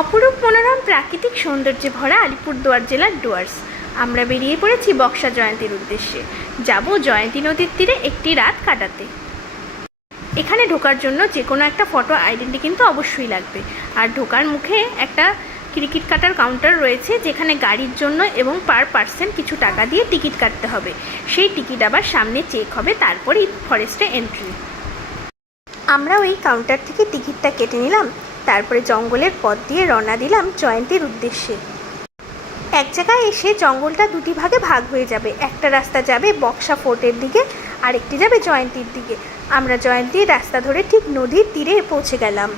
অপরূপ মনোরম প্রাকৃতিক সৌন্দর্যে ভরা আলিপুরদুয়ার জেলার ডুয়ার্স। আমরা বেরিয়ে পড়েছি বক্সা জয়ন্তীর উদ্দেশ্যে। যাব জয়ন্তী নদীর তীরে একটি রাত কাটাতে। এখানে ঢোকার জন্য যে কোনো একটা ফটো আইডেন্টি কিন্তু অবশ্যই লাগবে। আর ঢোকার মুখে একটা টিকিট কাটার কাউন্টার রয়েছে, যেখানে গাড়ির জন্য এবং পার পার্সন কিছু টাকা দিয়ে টিকিট কাটতে হবে। সেই টিকিট আবার সামনে চেক হবে, তারপরেই ফরেস্টে এন্ট্রি। আমরা ওই কাউন্টার থেকে টিকিটটা কেটে নিলাম, তারপরে জঙ্গলের পথ দিয়ে রওনা দিলাম জয়ন্তীর উদ্দেশ্যে। এক জায়গায় এসে জঙ্গলটা দুটি ভাগে ভাগ হয়ে যাবে। একটা রাস্তা যাবে বক্সা ফোর্টের দিকে, আরেকটি যাবে জয়ন্তীর দিকে। আমরা জয়ন্তীর রাস্তা ধরে ঠিক নদীর তীরে পৌঁছে গেলাম।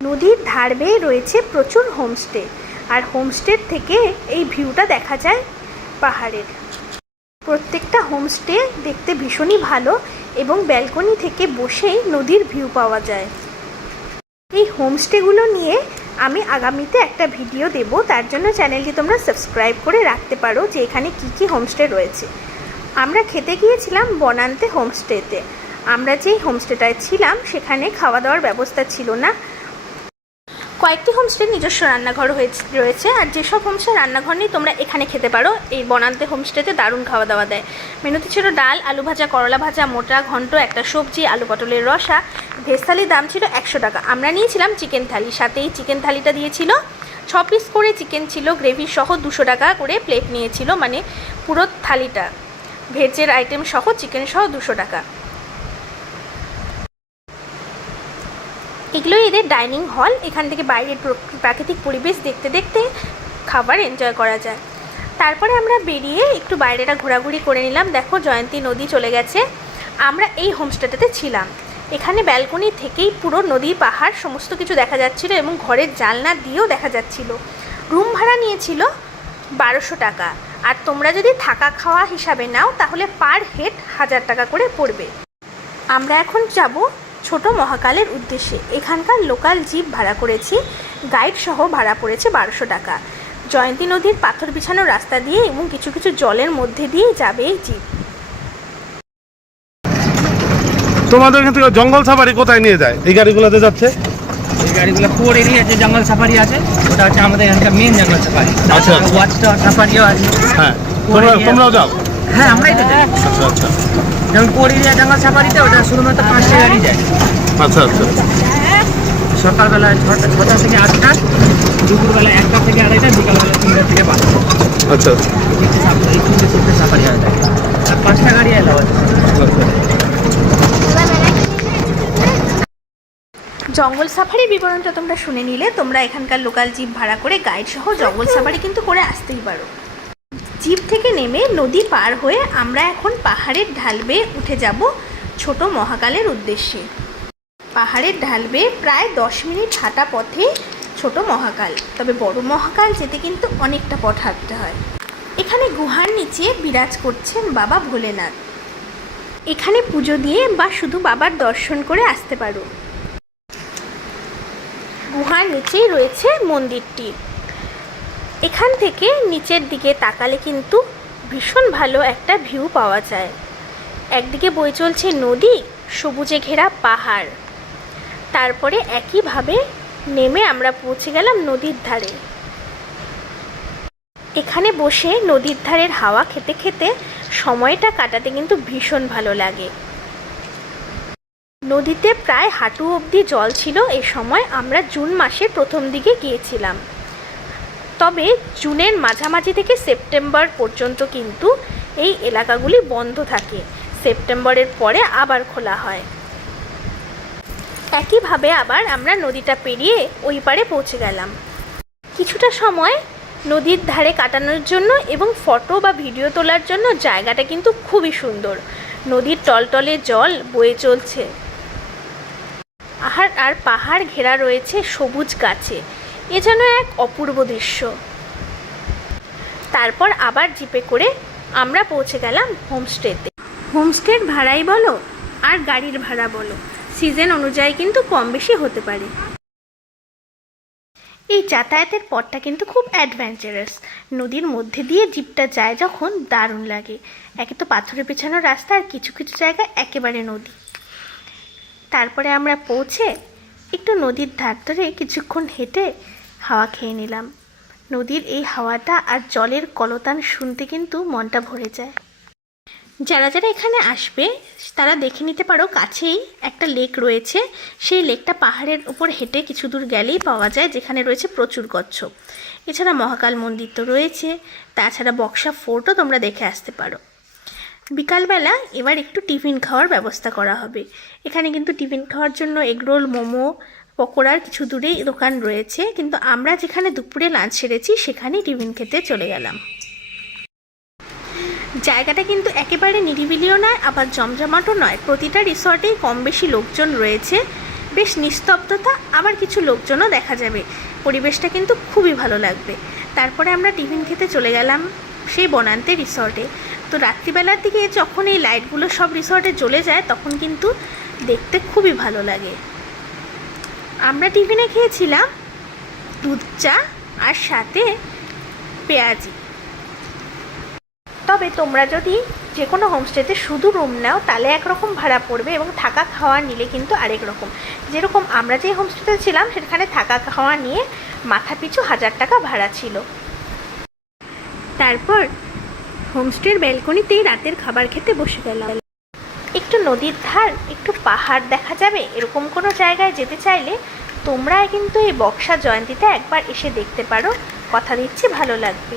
নদীর ধার বেয়ে রয়েছে প্রচুর হোমস্টে, আর হোমস্টের থেকে এই ভিউটা দেখা যায় পাহাড়ের। প্রত্যেকটা হোমস্টে দেখতে ভীষণই ভালো এবং ব্যালকনি থেকে বসেই নদীর ভিউ পাওয়া যায়। এই হোমস্টেগুলো নিয়ে আমি আগামীতে একটা ভিডিও দেব, তার জন্য চ্যানেলটি তোমরা সাবস্ক্রাইব করে রাখতে পারো যে এখানে কী কী হোমস্টে রয়েছে। আমরা খেতে গিয়েছিলাম বনান্তে হোমস্টেতে। আমরা যেই হোমস্টেটায় ছিলাম সেখানে খাওয়া দাওয়ার ব্যবস্থা ছিল না। কয়েকটি হোমস্টের নিজস্ব রান্নাঘর রয়েছে, আর যেসব হোমস্টে রান্নাঘর নেই তোমরা এখানে খেতে পারো। এই বনান্তে হোমস্টেতে দারুণ খাওয়া দাওয়া দেয়। মেনুতে ছিল ডাল, আলু ভাজা, করলা ভাজা, মোটা ঘন্ট, একটা সবজি, আলু পটলের রসা। ভেজ থালির দাম ছিল 100 টাকা। আমরা নিয়েছিলাম চিকেন থালি, সাথে এই চিকেন থালিটা দিয়েছিল 6 পিস করে চিকেন ছিল, গ্রেভি সহ 200 টাকা করে প্লেট নিয়েছিল, মানে পুরো থালিটা ভেজের আইটেম সহ চিকেন সহ 200 টাকা। এগুলোই এদের ডাইনিং হল। এখান থেকে বাইরের প্রাকৃতিক পরিবেশ দেখতে দেখতে খাবার এনজয় করা যায়। তারপরে আমরা বেরিয়ে একটু বাইরেটা ঘোরাঘুরি করে নিলাম। দেখো জয়ন্তী নদী চলে গেছে। আমরা এই হোমস্টেটাতে ছিলাম। এখানে ব্যালকনি থেকেই পুরো নদী, পাহাড় সমস্ত কিছু দেখা যাচ্ছিল এবং ঘরের জানলা দিয়েও দেখা যাচ্ছিল। রুম ভাড়া নিয়েছিল 1200 টাকা, আর তোমরা যদি থাকা খাওয়া হিসাবে নাও তাহলে পার হেড 1000 টাকা করে পড়বে। আমরা এখন যাব ছোট মহাকালের উদ্দেশ্যে। এখানকার লোকাল জিপ ভাড়া করেছি, গাইড সহ ভাড়া পড়েছে 1200 টাকা। জয়ন্তী নদীর পাথর বিছানো রাস্তা দিয়ে এবং কিছু কিছু জলের মধ্যে দিয়ে যাবে এই জিপ। তোমাদের এখান থেকে জঙ্গল সাফারি কোথায় নিয়ে যায়? এই গাড়িগুলোতে যাচ্ছে। এই গাড়িগুলো কোর এরিয়া যে জঙ্গল সাফারি আছে, ওটা হচ্ছে আমাদের এখানকার মেন জঙ্গল সাফারি। আচ্ছা, ওয়াচ টাওয়ার সাফারিও আছে। হ্যাঁ, তোমরাও যাও? হ্যাঁ, আমরাই তো যাই। আচ্ছা আচ্ছা। যেমন কোর এরিয়া জঙ্গল সাফারিতে ওটা শুধুমাত্র 5টা গাড়ি যায়। আচ্ছা আচ্ছা। সকালবেলা 6টা থেকে 8টা, দুপুরবেলা 1টা থেকে 2:30, বিকালবেলা 3টা থেকে 5টা। আচ্ছা আচ্ছা। এই 3টে সাফারি হয়, আর 5টা গাড়ি এলাও আছে। জঙ্গল সাফারির বিবরণটা তোমরা শুনে নিলে। তোমরা এখানকার লোকাল জিপ ভাড়া করে গাইড সহ জঙ্গল সাফারি কিন্তু করে আসতেই পারো। জিপ থেকে নেমে নদী পার হয়ে আমরা এখন পাহাড়ের ঢাল বেয়ে উঠে যাব ছোট মহাকালের উদ্দেশ্যে। পাহাড়ের ঢাল বেয়ে প্রায় 10 মিনিট হাঁটা পথে ছোট মহাকাল। তবে বড় মহাকাল যেতে কিন্তু অনেকটা পথ হাঁটতে হয়। এখানে গুহার নিচে বিরাজ করছেন বাবা ভোলেনাথ। এখানে পুজো দিয়ে বা শুধু বাবার দর্শন করে আসতে পারো। গুহার নিচেই রয়েছে মন্দিরটি। এখান থেকে নিচের দিকে তাকালে কিন্তু ভীষণ ভালো একটা ভিউ পাওয়া যায়। একদিকে বয়ে চলছে নদী, সবুজে ঘেরা পাহাড়। তারপরে একইভাবে নেমে আমরা পৌঁছে গেলাম নদীর ধারে। এখানে বসে নদীর ধারের হাওয়া খেতে খেতে সময়টা কাটাতে কিন্তু ভীষণ ভালো লাগে। নদীতে প্রায় হাঁটু অবধি জল ছিল। এই সময় আমরা জুন মাসের প্রথম দিকে গিয়েছিলাম। তবে জুনের মাঝামাঝি থেকে সেপ্টেম্বর পর্যন্ত কিন্তু এই এলাকাগুলি বন্ধ থাকে। সেপ্টেম্বরের পরে আবার খোলা হয়। একইভাবে আবার আমরা নদীটা পেরিয়ে ওই পারে পৌঁছে গেলাম। কিছুটা সময় নদীর ধারে কাটানোর জন্য এবং ফটো বা ভিডিও তোলার জন্য জায়গাটা কিন্তু খুবই সুন্দর। নদীর টলটলে জল বয়ে চলছে, আর পাহাড় ঘেরা রয়েছে সবুজ গাছে। এ যেন এক অপূর্ব দৃশ্য। তারপর আবার জিপে করে আমরা পৌঁছে গেলাম হোমস্টেতে। হোমস্টের ভাড়াই বলো আর গাড়ির ভাড়া বলো, সিজন অনুযায়ী কিন্তু কম বেশি হতে পারে। এই যাতায়াতের পথটা কিন্তু খুব অ্যাডভেঞ্চারাস। নদীর মধ্যে দিয়ে জিপটা যায় যখন দারুণ লাগে। একে তো পাথরে পেছানো রাস্তা, আর কিছু কিছু জায়গায় একেবারে নদী। তারপরে আমরা পৌঁছে একটু নদীর ধার ধরে কিছুক্ষণ হেঁটে হাওয়া খেয়ে নিলাম। নদীর এই হাওয়াটা আর জলের কলতান শুনতে কিন্তু মনটা ভরে যায়। যারা যারা এখানে আসবে তারা দেখে নিতে পারো, কাছেই একটা লেক রয়েছে। সেই লেকটা পাহাড়ের উপর হেঁটে কিছু দূর গেলেই পাওয়া যায়, যেখানে রয়েছে প্রচুর কচ্ছপ। এছাড়া মহাকাল মন্দির তো রয়েছে, তাছাড়া বক্সা ফোর্টও তোমরা দেখে আসতে পারো। বিকালবেলা এবার একটু টিফিন খাওয়ার ব্যবস্থা করা হবে। এখানে কিন্তু টিফিন খাওয়ার জন্য এগরোল, মোমো, পকোড়ার কিছু দূরেই দোকান রয়েছে, কিন্তু আমরা যেখানে দুপুরে লাঞ্চ সেরেছি সেখানেই টিফিন খেতে চলে গেলাম। জায়গাটা কিন্তু একেবারে নিরিবিলিও নয়, আবার জমজমাটও নয়। প্রতিটা রিসর্টেই কম বেশি লোকজন রয়েছে, বেশ নিস্তব্ধতা, আবার কিছু লোকজনও দেখা যাবে। পরিবেশটা কিন্তু খুবই ভালো লাগবে। তারপরে আমরা টিফিন খেতে চলে গেলাম সেই বনান্তে রিসর্টে। তো রাত্রিবেলার দিকে যখন এই লাইটগুলো সব রিসর্টে জ্বলে যায় তখন কিন্তু দেখতে খুবই ভালো লাগে। আমরা টিফিনে খেয়েছিলাম দুধ চা আর সাথে পেঁয়াজি। তবে তোমরা যদি যে কোনো হোমস্টেতে শুধু রুম নাও তাহলে একরকম ভাড়া পড়বে, এবং থাকা খাওয়া নিলে কিন্তু আরেক রকম। যেরকম আমরা যে হোমস্টেতে ছিলাম সেখানে থাকা খাওয়া নিয়ে মাথা পিছু 1000 টাকা ভাড়া ছিল। তারপর হোমস্টের ব্যালকনিতেই রাতের খাবার খেতে বসে গেলাম। একটু নদীর ধার, একটু পাহাড় দেখা যাবে এরকম কোনো জায়গায় যেতে চাইলে তোমরা কিন্তু এই বক্সা জয়ন্তীতে একবার এসে দেখতে পারো। কথা দিচ্ছি ভালো লাগবে।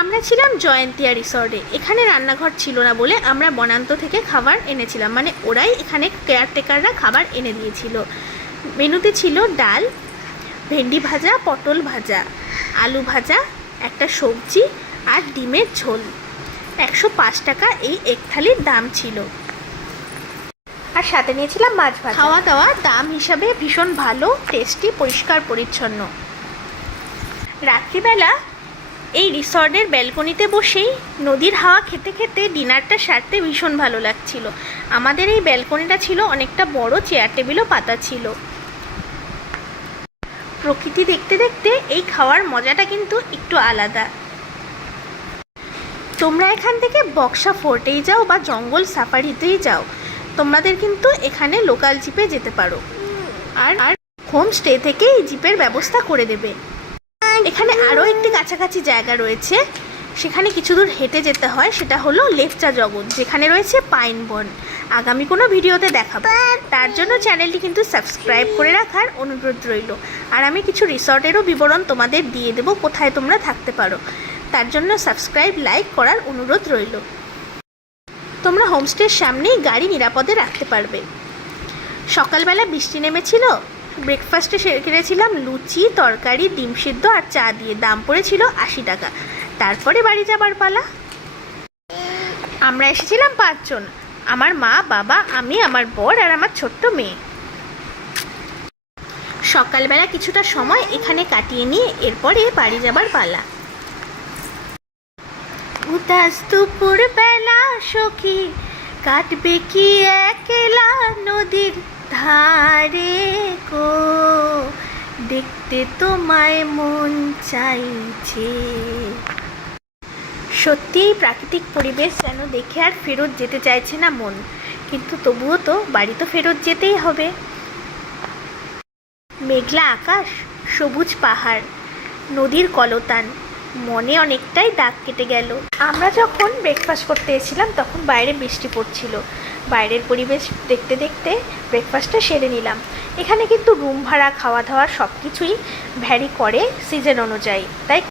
আমরা ছিলাম জয়ন্তিয়া রিসর্টে। এখানে রান্নাঘর ছিল না বলে আমরা বনান্ত থেকে খাবার এনেছিলাম, মানে ওরাই এখানে কেয়ারটেকাররা খাবার এনে দিয়েছিল। মেনুতে ছিল ডাল, ভেন্ডি ভাজা, পটল ভাজা, আলু ভাজা, একটা সবজি আর ডিমের ঝোল। 105 টাকা এই এক থালির দাম ছিল। আর সাথে নিয়েছিলাম মাছ ভাজা। খাওয়া দাওয়া দাম হিসাবে ভীষণ ভালো, টেস্টি, পরিষ্কার পরিচ্ছন্ন। রাত্রিবেলা এই রিসর্টের ব্যালকনিতে বসেই নদীর হাওয়া খেতে খেতে ডিনারটা সারতে ভীষণ ভালো লাগছিল। আমাদের এই ব্যালকনিটা ছিল অনেকটা বড়, চেয়ার টেবিলও পাতা ছিল। প্রকৃতি দেখতে দেখতে এই খাওয়ার মজাটা কিন্তু একটু আলাদা। তোমরা এখান থেকে বক্সা ফোর্টেই যাও বা জঙ্গল সাফারিতেই যাও, তোমাদের কিন্তু এখানে লোকাল জিপে যেতে পারো। আর হোমস্টে থেকে এই জিপের ব্যবস্থা করে দেবে। এখানে আরও একটি কাছাকাছি জায়গা রয়েছে, সেখানে কিছু দূর হেঁটে যেতে হয়। সেটা হলো লেপচা জগৎ, যেখানে রয়েছে পাইন বন। আগামী কোনো ভিডিওতে দেখাবো, তার জন্য চ্যানেলটি কিন্তু সাবস্ক্রাইব করে রাখার অনুরোধ রইল। আর আমি কিছু রিসর্টেরও বিবরণ তোমাদের দিয়ে দেবো, কোথায় তোমরা থাকতে পারো। তার জন্য সাবস্ক্রাইব, লাইক করার অনুরোধ রইল। তোমরা হোমস্টের সামনেই গাড়ি নিরাপদে রাখতে পারবে। সকালবেলা বৃষ্টি নেমেছিল। ব্রেকফাস্টে সেরেছিলাম লুচি, তরকারি, ডিম সিদ্ধ আর চা দিয়ে। দাম পড়েছিল 80 টাকা। তারপরে বাড়ি যাবার পালা। আমরা এসেছিলাম 5 জন, আমার মা, বাবা, আমি, আমার বর আর আমার ছোট্ট মেয়ে। সকালবেলা কিছুটা সময় এখানে কাটিয়ে নিয়ে এরপরে বাড়ি যাবার পালা। উদাস দুপুর বেলা সখী কাটবে কি একলা নদীর ধারে গো, দেখতে তোমায় মন চাইছে। সত্যিই প্রাকৃতিক পরিবেশ যেন দেখে আর ফেরত যেতে চাইছে না মন, কিন্তু তবুও তো বাড়ি তো ফেরত যেতেই হবে। মেঘলা আকাশ, সবুজ পাহাড়, নদীর কলতান, মনে অনেকটাই দাগ কেটে গেল। আমরা যখন ব্রেকফাস্ট করতে এসেছিলাম তখন বাইরে বৃষ্টি পড়ছিল। বাইরের পরিবেশ দেখতে দেখতে ব্রেকফাস্টটা সেরে নিলাম। এখানে কিন্তু রুম ভাড়া, খাওয়া দাওয়া সব কিছুই ভ্যারি করে সিজন অনুযায়ী, তাই